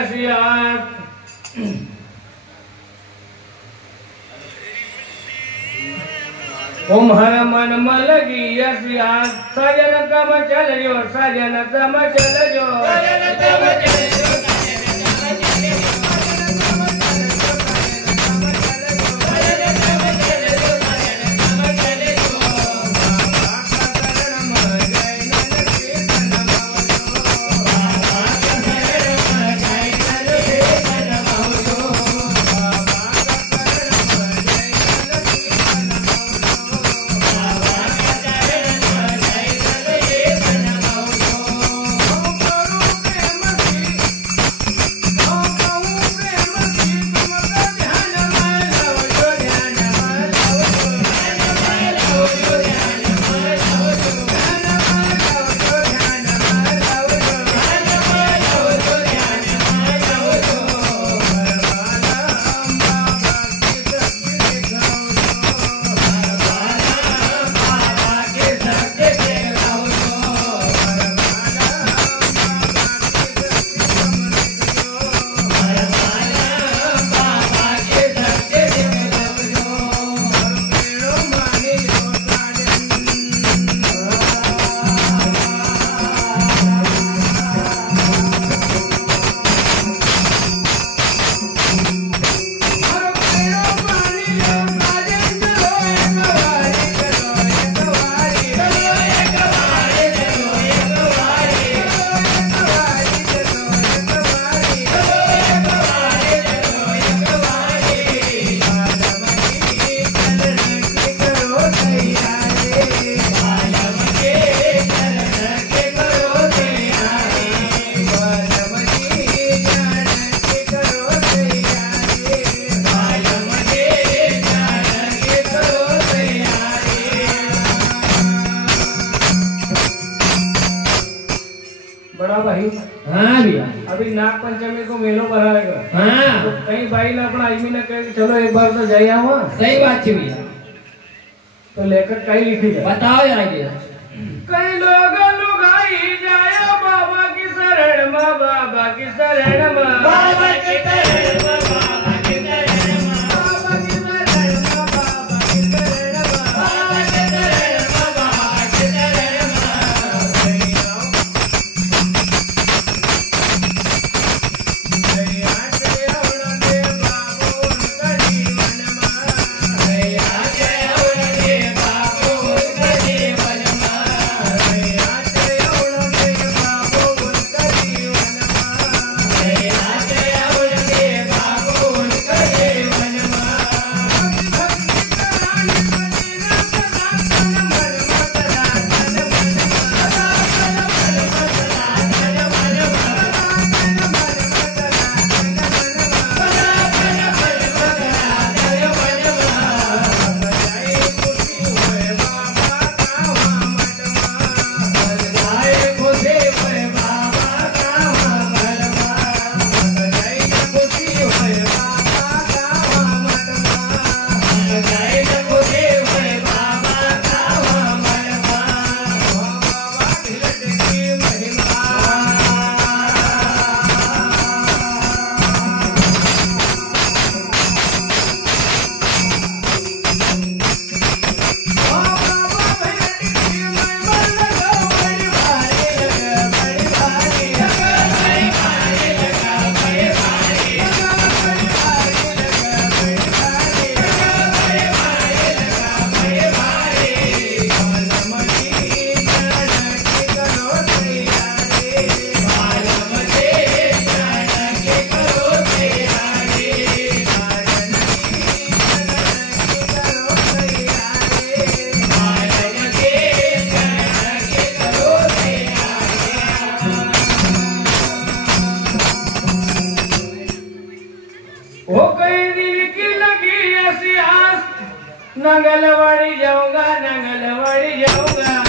ऐसी आस तुम्हार मन में लगी ऐसी आस सजन कम चल जो सजन कम चल जो हाँ भैया अभी नाग पंचमी को मेलो भराएगा। हाँ तो कहीं भाई ने अपना आदमी ने कहे चलो एक बार तो जाए आवा। सही बात है भैया। तो लेकर कहीं लिखी जाए बताओ यार भैया। कई लोग लुगाई जाए बाबा की शरण में बाबा की शरण में बाबा की शरण में बाबा की शरण में बाबा की शरण में बाबा की शरण में बाबा की शरण में बाबा की शरण में नंगलवाड़ी जाऊंगा नंगलवाड़ी जाऊंगा